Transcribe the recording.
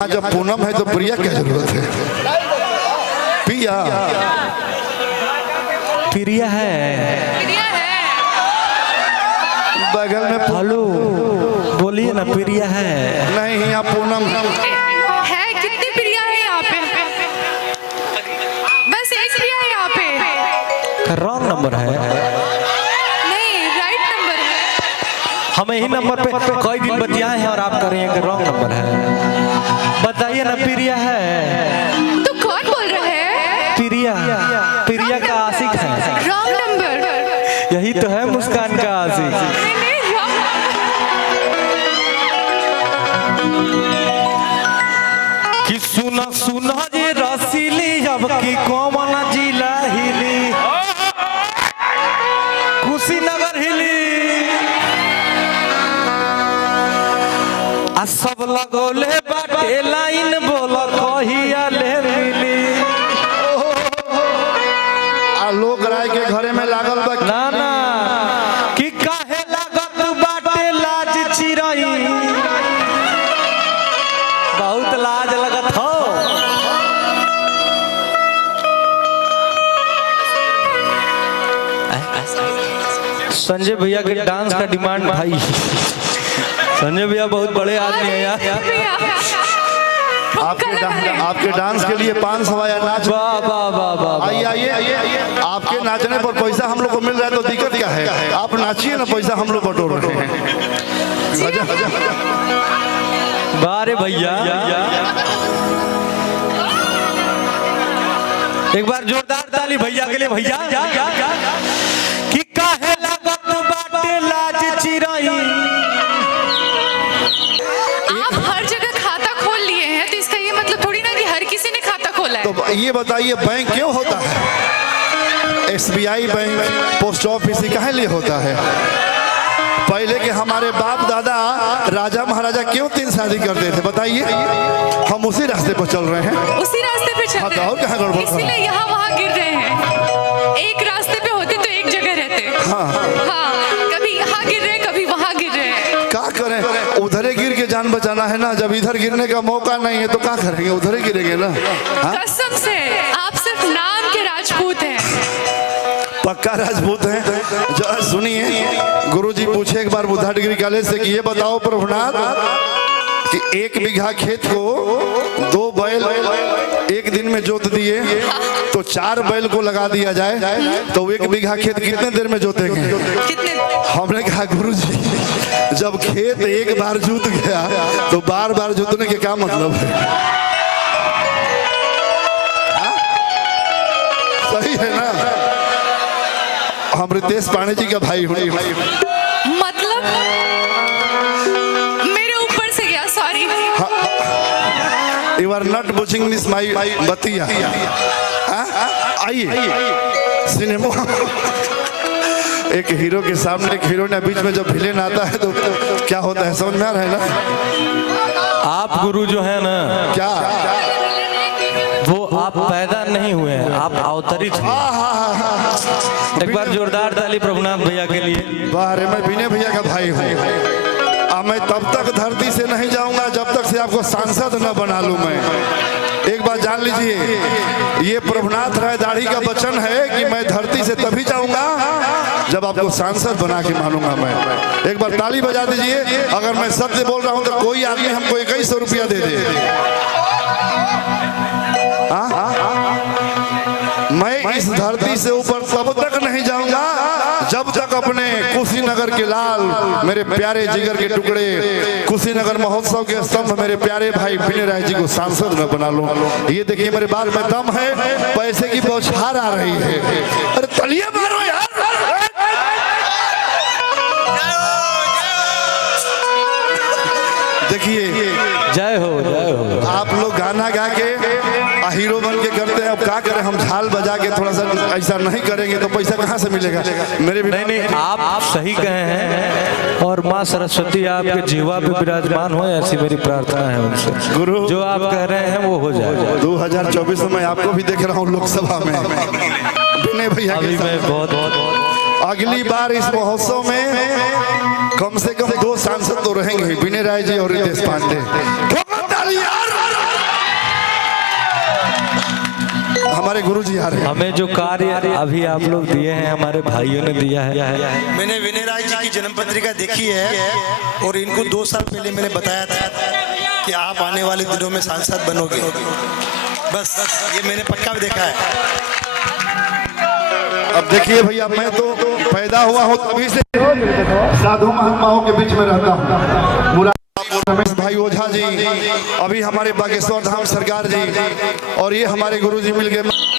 जब पूनम है तो प्रिया क्या जरूरत है? पिया प्रिया है बगल में हेलो बोलिए ना प्रिया है। नहीं यहाँ पूनम है। कितनी प्रिया है यहाँ पे? बस एक प्रिया है यहाँ पे। रॉन्ग नंबर है। नहीं, राइट नंबर है। हम यही नंबर पे कई दिन बतियाए हैं और आप कह रहे हैं कि रॉन्ग नंबर है। बताइए ना प्रिया है। तो कौन बोल रहा है? प्रिया प्रिया का आशिक है। Wrong number. यही तो है मुस्कान का आशिक। नहीं, नहीं, wrong। कि सुना सुना जे रसीली अब की कौन जिला हिली कुशीनगर हिली आ सब लगोले बाटे लाइन बोल कहिया ले मिली। आलोक राय के घरे में लागल बा ना ना कि काहे लागत बाटे लाज चिरई बहुत लाज लगत हो। संजय भैया के डांस का डिमांड भाई। संजय भैया बहुत बड़े आदमी है यार। आपके डांस के लिए 500 या नाच। वाह वाह वाह वाह। आइए आइए, आपके नाचने पर पैसा हम लोग को मिल रहा है तो दिक्कत क्या है? आप नाचिए ना, पैसा हम लोग बटोर रहे हैं। बारे भैया एक बार जोरदार ताली भैया के लिए। भैया कि काहे लागत बाटे लाज चिरई। आप हर जगह खाता खोल लिए हैं तो इसका ये मतलब थोड़ी ना कि हर किसी ने खाता खोला है। तो ये बताइए बैंक क्यों होता है? SBI बैंक, पोस्ट ऑफिस काहे लिए होता है? पहले के हमारे बाप दादा राजा महाराजा क्यों 3 शादी करते थे बताइए? हम उसी रास्ते पर चल रहे हैं। उसी रास्ते पे चल हाँ, तो रहे और कहाँ गड़बड़ हैं। इसीलिए यहाँ वहाँ गिर रहे हैं। एक रास्ते पे होते तो एक जगह रहते। हाँ, कभी यहाँ गिर रहे हैं, कभी वहाँ गिर रहे हैं। क्या करें? उधरे गिर के जान बचाना है ना। जब इधर गिरने का मौका नहीं है तो क्या करेंगे? उधरे गिरेंगे ना। हाँ? कसम से आप सिर्फ नाम के राजपूत हैं। पक्का राजपूत हैं। जो सुनिए, गुरुजी पूछे एक बार बुद्धा डिग्री कॉलेज से कि ये बताओ प्रभुनाथ कि 1 बीघा खेत को 2 बैल एक दिन में जोत दिए तो 4 बैल को लगा दिया जाए तो 1 बीघा खेत कितने देर में जोतेंगे? कितने? हमने कहा गुरुजी जब खेत एक बार जोत गया तो बार बार जोतने के क्या मतलब है? हाँ? सही है ना? हम रितेश पांडे जी का भाई हूँ। मतलब मेरे ऊपर से गया, sorry. You are not watching this my बतिया। आइए सिनेमा। एक हीरो के सामने एक हीरोइन बीच में जब विलेन आता है तो क्या होता है समझ में आ रहा है ना? आप गुरु जो है ना क्या वो आप पैदा नहीं हुए हैं, आप अवतरित हैं। एक बार जोरदार ताली प्रभुनाथ भैया के लिए। बाहर मैं विनय भैया का भाई हूँ। मैं तब तक धरती से नहीं जाऊंगा जब तक से आपको सांसद न बना लूं। मैं एक बात जान लीजिए, ये प्रभुनाथ राय दाढ़ी का वचन है कि मैं धरती से तभी जाऊंगा जब आपको सांसद बना के मानूंगा। मैं एक बार ताली बजा दीजिए अगर मैं सत्य बोल रहा हूं तो। कोई आदमी हमको 2100 रुपया दे दे। मैं इस धरती से ऊपर तब तक नहीं जाऊंगा जब तक अपने कुशीनगर के लाल, मेरे प्यारे जिगर के टुकड़े, कुशीनगर महोत्सव के स्तंभ मेरे प्यारे भाई विनय राय जी को सांसद न बना लूं। ये देखिए मेरे बाल में दम है, पैसे की बौछार आ रही है। अरे तलिए मारो यार। देखिए जय हो आप लोग गाना गा के हीरो बन के करते हैं। अब क्या करें, हम झाल बजा के थोड़ा सा ऐसा नहीं करेंगे तो पैसा कहाँ से मिलेगा? मेरे भी नहीं आप सही कहे हैं और माँ सरस्वती आपके जीवा पे विराजमान हो, ऐसी मेरी प्रार्थना है उनसे। गुरु जो आप कह रहे हैं वो हो जाए। 2024 में आपको भी देख रहा हूँ लोकसभा में विनय भैया के साथ। बहुत अगली बार इस महोत्सव में कम से कम 2 सांसद तो रहेंगे, विनय राय जी और रितेश पांडे। हमारे गुरुजी आ रहे हैं। हमें जो कार्य अभी आप लोग दिए हैं, हमारे भाइयों ने दिया है। मैंने विनय राय जी की जन्म पत्रिका देखी है और इनको 2 साल पहले मैंने बताया था कि आप आने वाले दिनों में सांसद बनोगे। बस ये मैंने पक्का भी देखा है। अब देखिए भैया, मैं तो पैदा हुआ हूँ तभी से साधु महात्माओं के बीच में रहता हूँ। रमेश भाई ओझा जी, अभी हमारे बागेश्वर धाम सरकार जी, और ये हमारे गुरुजी मिल गए।